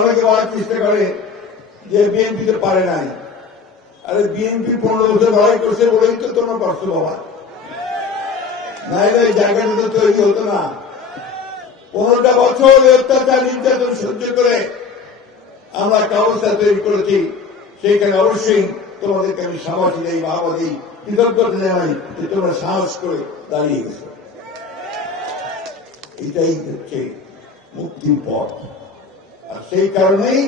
অনেকে বলার চেষ্টা করে যে বিএনপি তো পারে নাই। আরে বিএনপি 15 বছর লড়াই করছে বলেই তো তোমরা পারছো বাবা, নাইলে এই জায়গাটা তো তৈরি হতো না। 15টা বছর অত্যাচার নির্যাতন সহ্য করে আমরা একটা অবস্থা তৈরি করেছি, সেইখানে অবশ্যই তোমাদেরকে আমি সাবাসী দেই, বাবা দিই, কৃতজ্ঞতা জানাই যে তোমরা সাহস করে দাঁড়িয়ে গেছো। এটাই হচ্ছে মুক্তির পথ। আর সেই কারণেই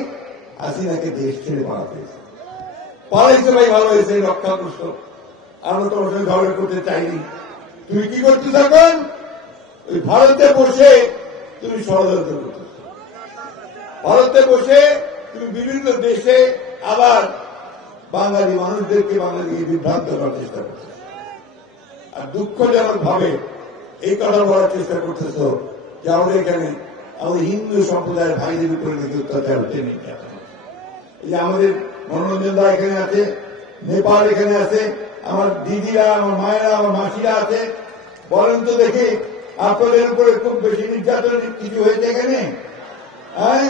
হাসিনাকে দেশ ছেড়ে পালাতে হয়েছে। পালাইছে ভাই, ভালো হয়েছে, রক্ষা করছো। আমরা তোমার সঙ্গে ঝগড়া করতে চাইনি। তুমি কি করতে এখন? ওই ভারতে বসে তুমি ষড়যন্ত্র করতেছ। ভারতে বসে তুমি বিভিন্ন দেশে আবার বাঙালি মানুষদেরকে বাঙালিকে বিভ্রান্ত করার চেষ্টা করতেছ। আর দুঃখজনক ভাবে এই কথা বলার চেষ্টা করতেছ যে আমাদের এখানে আমাদের হিন্দু সম্প্রদায়ের ভাইদের উপরে নাকি অত্যাচার হচ্ছে। এই যে আমাদের মনোরঞ্জন দা এখানে আছে, নেপাল এখানে আছে, আমার দিদিরা, আমার মায়েরা, আমার মাসিরা আছে। বলেন তো দেখি, আপনাদের উপরে খুব বেশি নির্যাতন কিছু হয়েছে এখানে? হ্যাঁ,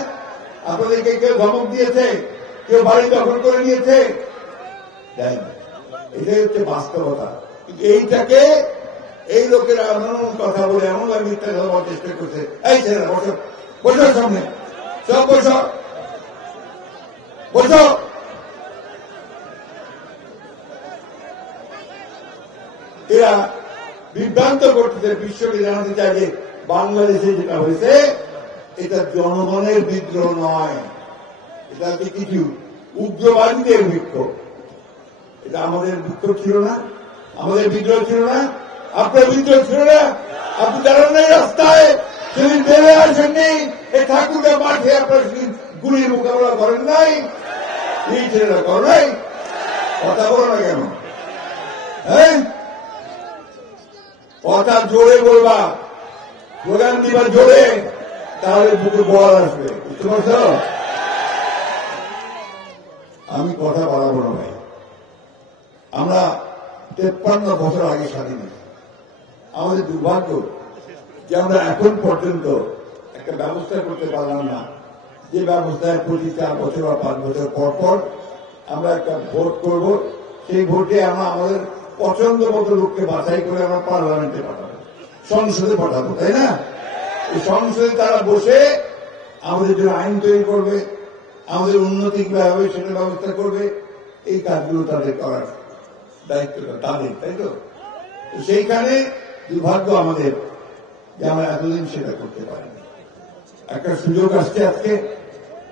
আপনাদেরকে কেউ ধমক দিয়েছে? কেউ বাড়ি দখল করে নিয়েছে? এটাই হচ্ছে বাস্তবতা। এইটাকে এই লোকেরা এমন কথা বলে, এমন মিথ্যা কথা বলার চেষ্টা করছে। এই ছেলেরা বসো, বসো সামনে, সব বসো, বসো। এরা বিভ্রান্ত করতেছে, বিশ্বকে জানাতে চায় যে বাংলাদেশে যেটা হয়েছে এটা জনগণের বিদ্রোহ নয়, এটা হচ্ছে কিছু উগ্রবাদীদের বিক্ষোভ। এটা আমাদের বিক্ষোভ ছিল না, আমাদের বিদ্রোহ ছিল না, আপনার বিদ্রোহ ছিল না। আপনি দাঁড়ান নাই রাস্তায়, সেদিন বেড়ে আসেননি, এই ঠাকুরের মাঠে আপনার গুলির মোকাবেলা করেন নাই, এই ছেলেরা করেন নাই। কথা বলো না কেন? হ্যাঁ, কথা জোরে বলবা, স্লোগান দিবা জোরে, তাহলে বুকে বল আসবে। বুঝতে পারছ? আমি কথা বাড়াবো না ভাই। আমরা 53 বছর আগে স্বাধীন হয়েছি। আমাদের দুর্ভাগ্য যে আমরা এখন পর্যন্ত একটা ব্যবস্থা করতে পারলাম না, যে ব্যবস্থায় প্রতি 4 বছর বা 5 বছর পর পর আমরা একটা ভোট করব। সেই ভোটে আমরা আমাদের পছন্দ মতো লোককে বাছাই করে আমরা পার্লামেন্টে পাঠাবো, সংসদে পাঠাবো, তাই না? এই সংসদে তারা বসে আমাদের জন্য আইন তৈরি করবে, আমাদের উন্নতি কিভাবে হবে সেটা ব্যবস্থা করবে। এই কাজগুলো তাদের করার দায়িত্বটা তাদের, তাই তো? সেইখানে দুর্ভাগ্য আমাদের যে আমরা এতদিন সেটা করতে পারিনি। একটা সুযোগ আসছে আজকে,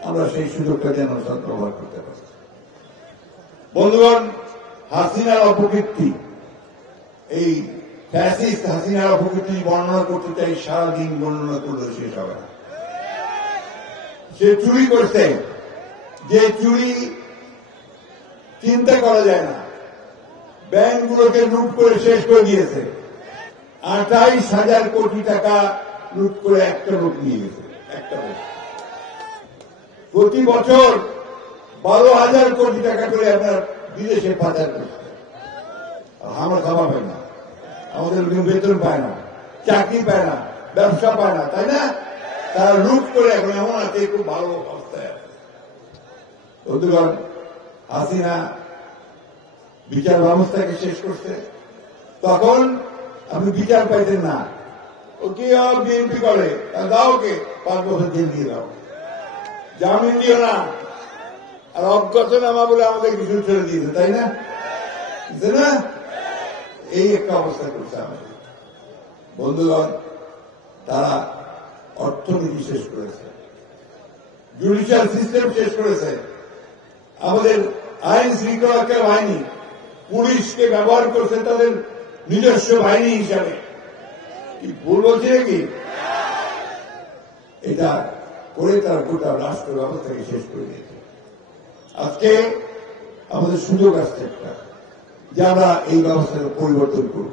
আমরা সেই সুযোগটা যেন সদ্ব্যবহার করতে পারি। বন্ধুগণ, হাসিনার অপকীর্তি, এই ফ্যাসিস্ট হাসিনার অপকীর্তি বর্ণনা করতে চাই, সারাদিন বর্ণনা করলে শেষ হবে না। সে চুরি করছে, যে চুরি চিন্তা করা যায় না। ব্যাংকগুলোকে লুট করে শেষ করে দিয়েছে। 28,000 কোটি টাকা লুট করে একটা লোক নিয়ে গেছে, একটা লোক। প্রতি বছর 12,000 কোটি টাকা করে আপনার বিদেশে পাচার করছে। আমরা খাওয়া পাই না, আমাদের বেতন পায় না, চাকরি পায় না, ব্যবসা পায় না, তাই না? তারা লুট করে এখন এমন আছে, খুব ভালো অবস্থায় আছে। বন্ধুগণ, হাসিনা বিচার ব্যবস্থাকে শেষ করছে। তখন আপনি বিচার পাইতেন না। ও কি বিএনপি করে, দাও কে 5 বছর জেল দিয়ে দাও, জামিন দিও না। আর অজ্ঞাতনামা বলে আমাদের কিছু ছেড়ে দিয়েছে, তাই না? না, এই একটা অবস্থা করছে আমাদের। বন্ধুগণ, তারা অর্থনীতি শেষ করেছে, জুডিশিয়াল সিস্টেম শেষ করেছে, আমাদের আইন শৃঙ্খলা বাহিনী, পুলিশকে ব্যবহার করছে তাদের নিজস্ব বাহিনী হিসাবে। কি ভুল বলছি নাকি? এটা করে তারা গোটা রাষ্ট্র ব্যবস্থাকে শেষ করে দিয়েছে। আজকে আমাদের সুযোগ আসছে একটা, যে আমরা এই ব্যবস্থাকে পরিবর্তন করব।